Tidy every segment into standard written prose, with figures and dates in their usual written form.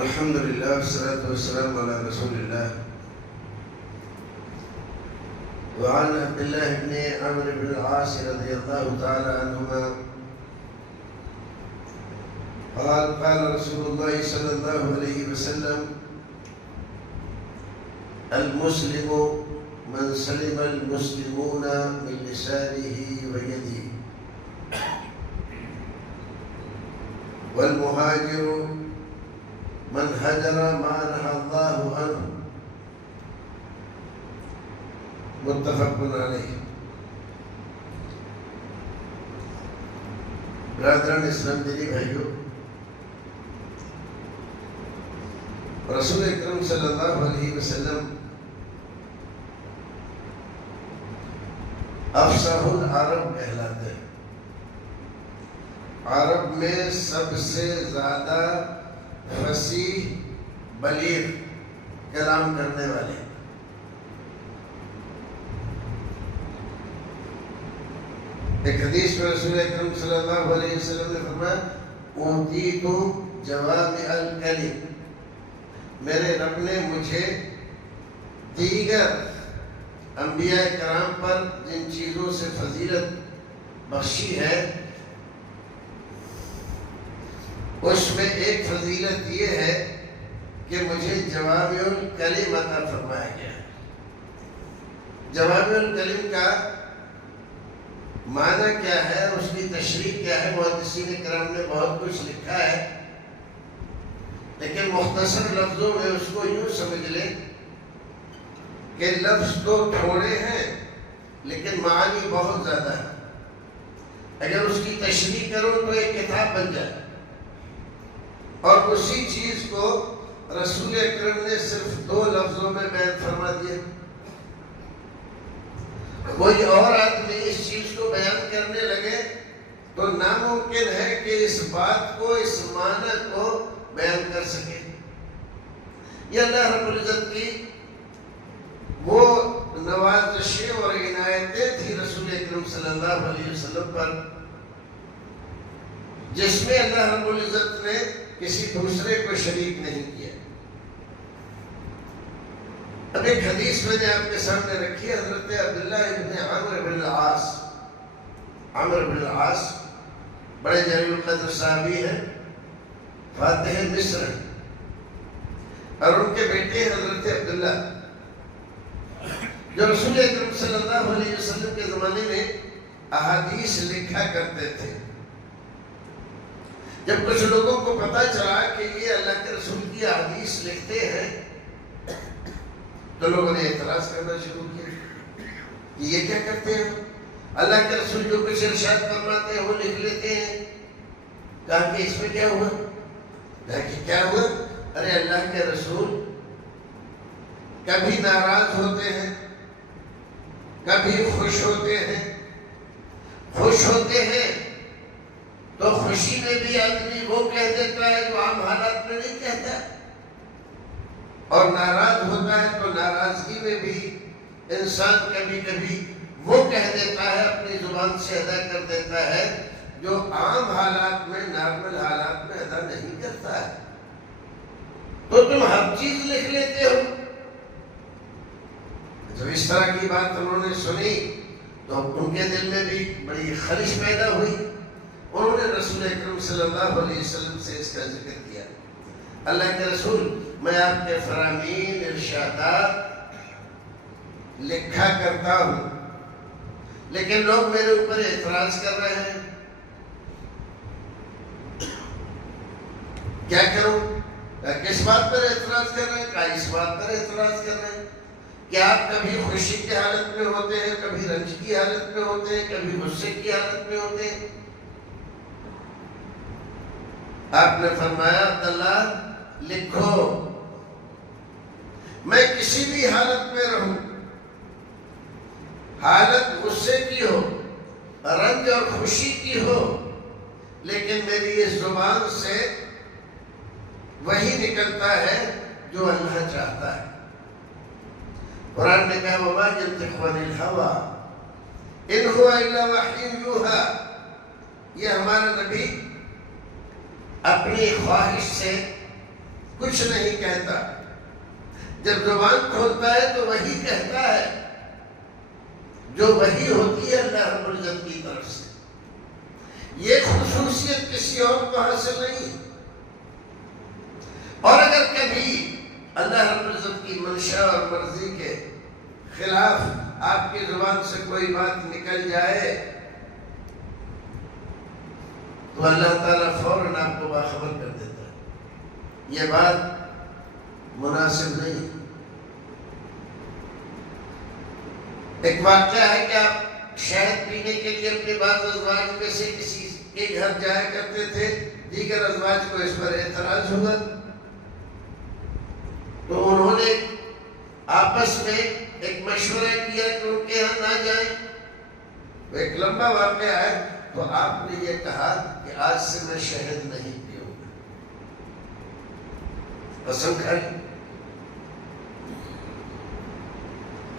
الحمد لله والصلاة والسلام على رسول الله وعن عبد الله بن عمرو بن العاص رضي الله تعالى عنهما قال رسول الله صلى الله عليه وسلم المسلم من سلم المسلمون من لسانه ويده والمهاجر من هجر ما نهى الله عنه متفق علیہ۔ برادران اسلام دینی بھائیو، رسول اکرم صلی اللہ علیہ وسلم افصح العرب کہلاتے ہیں۔ عرب میں سب سے زیادہ فصیح بلیغ کلام کرنے والے۔ ایک حدیث میں رسول اکرم صلی اللہ علیہ وسلم نے فرمایا اوتیت جوامع الکلم، میرے رب نے مجھے دیگر انبیاء کرام پر جن چیزوں سے فضیلت بخشی ہے اس میں ایک فضیلت یہ ہے کہ مجھے جوامع الکلم عطا فرمایا گیا۔ جوامع الکلم کا معنی کیا ہے، اس کی تشریح کیا ہے، محدثین کرام نے بہت کچھ لکھا ہے، لیکن مختصر لفظوں میں اس کو یوں سمجھ لیں کہ لفظ تو تھوڑے ہیں لیکن معانی بہت زیادہ ہے۔ اگر اس کی تشریح کرو تو ایک کتاب بن جائے، اور اسی چیز کو رسول اکرم نے صرف 2 لفظوں میں بیان فرما دیا۔ کوئی اور آدمی اس چیز کو بیان کرنے لگے تو ناممکن ہے کہ اس بات کو، اس معنی کو بیان کر سکے۔ یہ اللہ رب العزت کی وہ نوازشیں اور عنایتیں تھی رسول اکرم صلی اللہ علیہ وسلم پر، جس میں اللہ رب العزت نے کسی دوسرے کو شریک نہیں کیا۔ اب ایک حدیث میں نے آپ کے سامنے رکھی ہے، حضرت عبداللہ ابن عمرو بن العاص۔ عمرو بن العاص بڑے جلیل القدر صحابی ہیں، فاتح مصر ہیں، اور ان کے بیٹے حضرت عبداللہ جو رسول اکرم صلی اللہ علیہ وسلم کے زمانے میں احادیث لکھا کرتے تھے۔ جب کچھ لوگوں کو پتہ چلا کہ یہ اللہ کے رسول کی احادیث لکھتے ہیں تو لوگوں نے اعتراض کرنا شروع کیا کہ یہ کیا کرتے ہیں، اللہ کے رسول جو کچھ ارشاد فرماتے ہیں وہ لکھ لیتے ہیں۔ کہا کہ اس میں کیا ہوا؟ کہا کہ کیا ہوا؟ ارے اللہ کے رسول کبھی ناراض ہوتے ہیں، کبھی خوش ہوتے ہیں۔ خوش ہوتے ہیں تو خوشی میں بھی آدمی وہ کہہ دیتا ہے جو عام حالات میں نہیں کہتا، اور ناراض ہوتا ہے تو ناراضگی میں بھی انسان کبھی کبھی وہ کہہ دیتا ہے، اپنی زبان سے ادا کر دیتا ہے جو عام حالات میں، نارمل حالات میں ادا نہیں کرتا ہے۔ تو تم ہر چیز لکھ لیتے ہو۔ جب اس طرح کی بات انہوں نے سنی تو ان کے دل میں بھی بڑی خلش پیدا ہوئی۔ انہوں نے رسول اکرم صلی اللہ علیہ وسلم سے اس کا ذکر کیا، اللہ کے رسول میں آپ کے فرامین ارشادات لکھا کرتا ہوں، لیکن لوگ میرے اوپر اعتراض کر رہے ہیں، کیا کروں؟ کس بات پر اعتراض کر رہے ہیں؟ کہا اس بات پر اعتراض کر رہے ہیں کہ آپ کبھی خوشی کی حالت میں ہوتے ہیں، کبھی رنج کی حالت میں ہوتے ہیں، کبھی غصے کی حالت میں ہوتے ہیں۔ آپ نے فرمایا عبداللہ لکھو، میں کسی بھی حالت میں رہوں، حالت غصے کی ہو، رنج اور خوشی کی ہو، لیکن میری اس زبان سے وہی نکلتا ہے جو اللہ چاہتا ہے۔ قرآن نے کہا وَمَا يَنطِقُ عَنِ الْهَوَىٰ إِنْ هُوَ إِلَّا وَحْيٌ يُوحَىٰ، یہ ہمارا نبی اپنی خواہش سے کچھ نہیں کہتا. جب زبان کھولتا ہے تو وہی کہتا ہے جو وہی ہوتی ہے اللہ رب العزت کی طرف سے. یہ خصوصیت کسی اور کو حاصل نہیں. اور اگر کبھی اللہ رب العزت کی منشا اور مرضی کے خلاف آپ کی زبان سے کوئی بات نکل جائے تو اللہ تعالیٰ فوراً آپ کو باخبر کر دیتا ہے. یہ بات مناسب نہیں. ایک واقعہ ہے کہ آپ شہد پینے کے لیے اپنے بعض ازواج میں سے کسی کے گھر جایا کرتے تھے. دیگر ازواج کو اس پر اعتراض ہوا تو انہوں نے آپس میں ایک مشورہ کیا کہ ان کے یہاں نہ جائیں. ایک لمبا واقعہ ہے. تو آپ نے یہ کہا کہ آج سے میں شہد نہیں پیوں گا. قسم کھائی.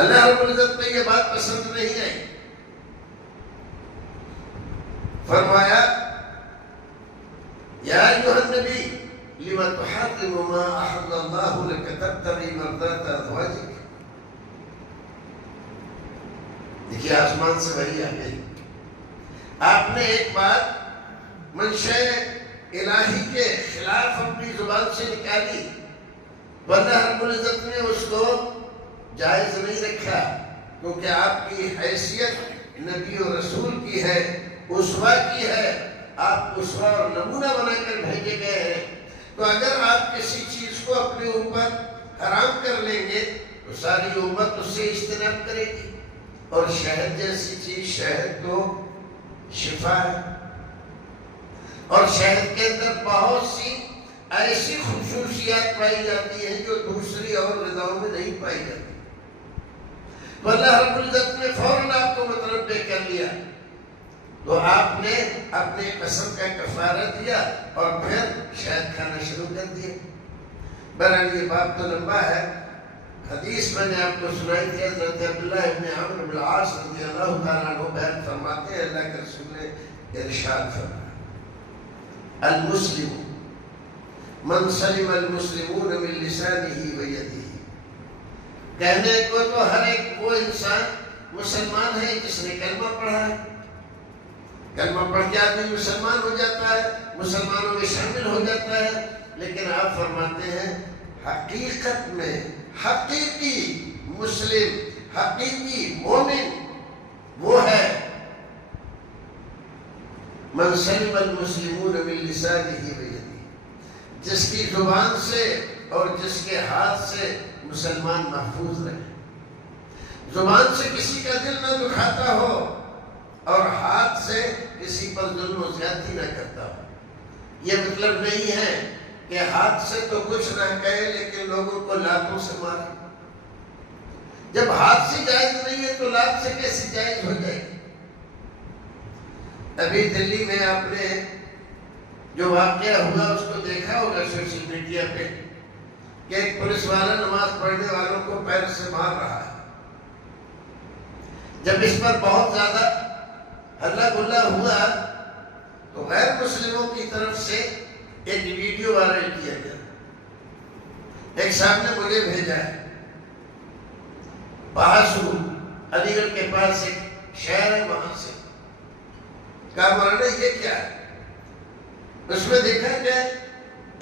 اللہ رب العزت میں یہ بات پسند نہیں آئی. فرمایا یا ایھا النبی لم تحرم ما احل اللہ لک تبتغی مرضات ازواجک. دیکھیے آسمان سے وحی آ گئی. آپ نے ایک بات منشاء الہی کے خلاف اپنی زبان سے نکالی. اللہ رب العزت نے اس کو جائز نہیں رکھا کیونکہ آپ کی حیثیت نبی و رسول کی ہے, اسوہ کی ہے. آپ اسوہ اور نمونہ بنا کر بھیجے گئے ہیں. تو اگر آپ کسی چیز کو اپنے اوپر حرام کر لیں گے تو ساری امت اس سے اجتناب کرے گی. اور شہد جیسی چیز, شہد تو شفا ہے اور شہد کے اندر بہت سی ایسی خصوصیات پائی جاتی ہیں جو دوسری اور غذاؤں میں نہیں پائی جاتی. تو اللہ رب العزت نے فوراً آپ کو متنبہ کر لیا. تو آپ نے اپنے قسم کا کفارہ دیا اور پھر شہد کھانا شروع کر دیا. بہرحال یہ بات تو لمبا ہے. حدیث میں نے آپ کو سنائی تھی. حضرت عبداللہ ابن عمرو بن العاص رضی اللہ تعالیٰ عنہ بیان فرماتے ہیں اللہ کے رسول نے ارشاد فرمایا المسلم من سلم المسلمون من لسانه و یدہ. کہنے کو تو ہر ایک وہ انسان مسلمان ہے جس نے کلمہ پڑھا ہے. کلمہ پڑھ کے آدمی مسلمان ہو جاتا ہے, مسلمانوں میں شامل ہو جاتا ہے. لیکن آپ فرماتے ہیں حقیقت میں حقیقی مسلم, حقیقی مومن وہ ہے من سلم المسلمون من لسانه و یدہ, جس کی زبان سے اور جس کے ہاتھ سے مسلمان محفوظ رہے. زبان سے کسی کا دل نہ دکھاتا ہو اور ہاتھ سے کسی پر ظلم و زیادتی نہ کرتا ہو. یہ مطلب نہیں ہے کہ ہاتھ سے تو کچھ نہ کہے لیکن لوگوں کو لاتوں سے مارے. جب ہاتھ سے جائز نہیں ہے تو لات سے کیسے جائز ہو جائے گی. ابھی دلی میں آپ نے جو واقعہ ہوا اس کو دیکھا ہوگا سوشل میڈیا پہ کہ ایک پولیس والا نماز پڑھنے والوں کو پیر سے مار رہا ہے. جب اس پر بہت زیادہ ہلا گلا ہوا تو غیر مسلموں کی طرف سے ایک ویڈیو وائرل کیا گیا. ایک صاحب نے مجھے بھیجا ہے, بہاسو علی گڑھ کے پاس ایک شہر ہے, وہاں سے. کہا مولانا یہ کیا ہے؟ اس میں دیکھا کہ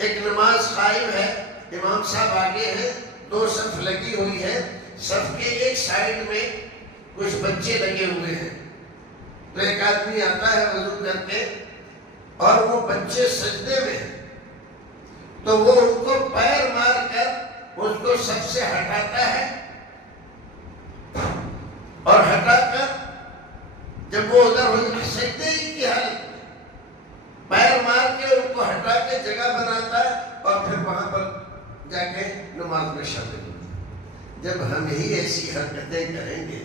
ایک نماز قائم ہے, امام صاحب آگے ہیں, دو صف لگی ہوئی ہے, صف کے ایک سائیڈ میں کچھ بچے لگے ہوئے ہیں. تو ایک آدمی آتا ہے وضو کر کے اور وہ بچے سجدے میں ہیں تو وہ ان کو پیر مار کر اس کو سب سے ہٹاتا ہے اور ہٹا کر جب وہ ادھر ہو سجدے کی حالت میں پیر مار کے ان کو ہٹا کے جگہ بناتا ہے اور پھر وہاں پر جا کے نماز میں شامل ہوتا ہے. جب ہم ہی ایسی حرکتیں کریں گے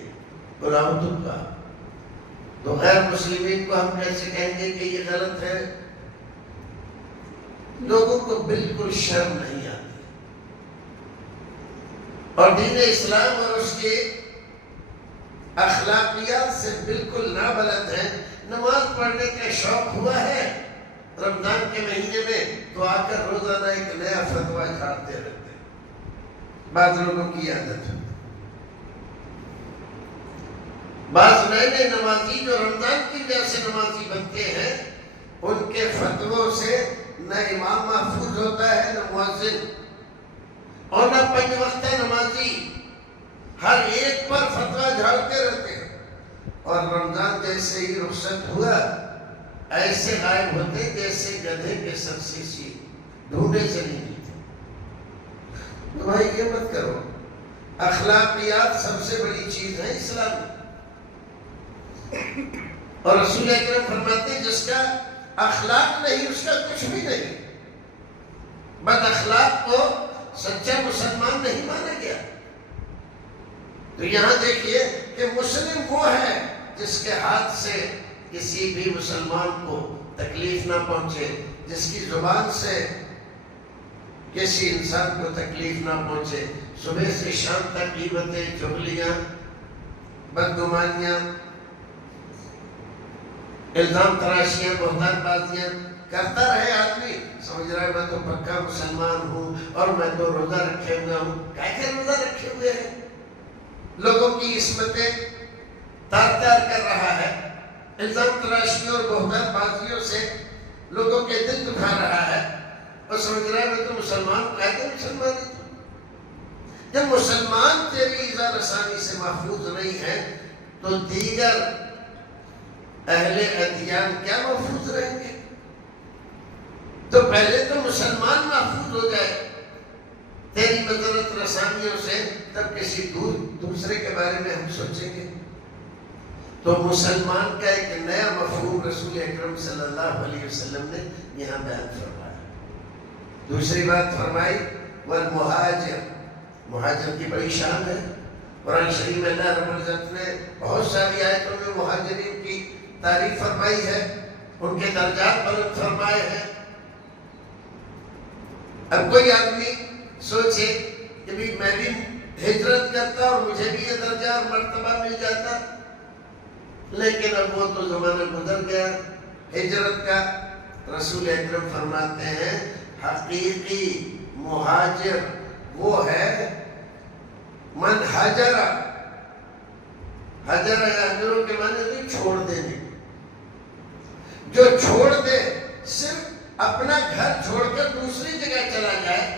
براؤتوں کا تو غیر مسلمین کو ہم کیسے کہیں گے کہ یہ غلط ہے؟ لوگوں کو بالکل شرم نہیں آتی اور دین اسلام اور اس کے اخلاقیات سے بالکل نابلد ہیں. نماز پڑھنے کا شوق ہوا ہے, رمضان کے مہینے میں تو آ کر روزانہ ایک نیا فتویٰ جھاڑتے رہتے ہیں۔ بعض لوگوں کی عادت ہے، بعض نئے نئے نمازی جو رمضان کی وجہ سے نمازی بنتے ہیں، ان کے فتووں سے نہ امام محفوظ ہوتا ہے، نہ مؤذن، اور نہ 5 وقتہ نمازی، ہر ایک پر فتویٰ جھاڑتے رہتے ہیں، اور رمضان جیسے ہی رخصت ہوا ایسے غائب ہوتے جیسے گدھے کے سر سے سی ڈھونڈے سے نہیں ملتے۔ تو بھائی یہ مت کرو، اخلاقیات سب سے بڑی چیز ہے اسلام میں، اور رسول اکرم فرماتے ہیں جس کا اخلاق نہیں اس کا کچھ بھی نہیں۔ بد اخلاق کو سچا مسلمان نہیں مانا گیا۔ تو یہاں دیکھیے کہ مسلم وہ ہے جس کے ہاتھ سے کسی بھی مسلمان کو تکلیف نہ پہنچے، جس کی زبان سے کسی انسان کو تکلیف نہ پہنچے، صبح سے شام تک غیبتیں، چغلیاں، بدگمانیاں، الزام تراشیاں، بہتان بازیاں کرتا رہے آدمی، سمجھ رہا ہے میں تو پکا مسلمان ہوں اور میں تو روزہ رکھے ہوئے ہوں۔ کیا روزہ رکھے ہوئے ہیں؟ لوگوں کی عصمتیں تار تار کر رہا ہے، الزام تراشیوں اور بہتان بازیوں سے لوگوں کے دل دکھا رہا ہے، اور سمجھ رہا ہے میں تو مسلمان ہوں۔ کہتے مسلمان ہے تو جب مسلمان تیری ایذا رسانی سے محفوظ نہیں ہے تو دیگر اہل ادیان کیا محفوظ رہیں گے؟ تو پہلے تو مسلمان محفوظ ہو جائے تیری مضرت رسانیوں سے، تب کسی دوسرے کے بارے میں ہم سوچیں گے۔ تو مسلمان کا ایک نیا مفہوم رسول اکرم صلی اللہ علیہ وسلم نے یہاں بیان فرمایا۔ دوسری بات فرمائی والمہاجر، مہاجر کی بڑی شان ہے۔ قرآن شریف میں اللہ رب العزت نے بہت ساری آیتوں میں مہاجرین کی تعریف فرمائی ہے، ان کے درجات بلند فرمائے ہیں۔ اب کوئی آدمی سوچے کہ بھی میں بھی ہجرت کرتا اور مجھے بھی یہ درجہ اور مرتبہ مل جاتا، لیکن اب وہ تو زمانہ گزر گیا ہجرت کا۔ رسول اکرم فرماتے ہیں حقیقی مہاجر وہ ہے من حجر، حجر یحجروں کے معنی نہیں چھوڑ دینے، جو چھوڑ دے، صرف اپنا گھر چھوڑ کر دوسری جگہ چلا جائے،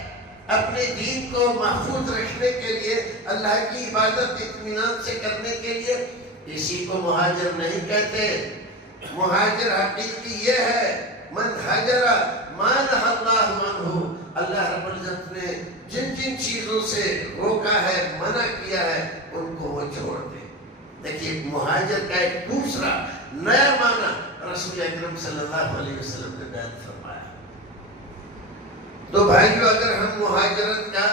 اپنے دین کو محفوظ رکھنے کے لیے، اللہ کی عبادت اطمینان سے کرنے کے لیے، اسی کو مہاجر نہیں کہتے۔ مہاجر حقیقی یہ ہے من حجر ما نہی اللہ عنہ، اللہ رب العزت نے جن جن چیزوں سے روکا ہے، منع کیا ہے، ان کو وہ چھوڑ دے۔ دیکھیے مہاجر کا ایک دوسرا نیا معنی رسول اکرم صلی اللہ علیہ وسلم نے بیان فرمایا۔ تو بھائیو، اگر ہم مہاجرت کا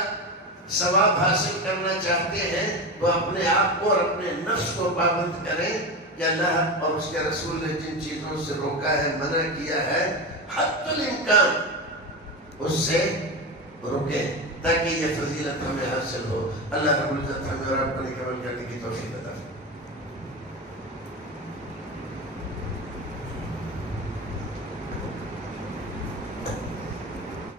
ثواب حاصل کرنا چاہتے ہیں تو اپنے آپ کو اور اپنے نفس کو پابند کریں کہ اللہ اور اس کے رسول نے جن چیزوں سے روکا ہے، منع کیا ہے، حد الامکان اس سے رکیں تاکہ یہ فضیلت ہمیں حاصل ہو۔ اللہ رب العزت ہمیں اور اپنے عمل کرنے کی توفیق عطا فرمائے۔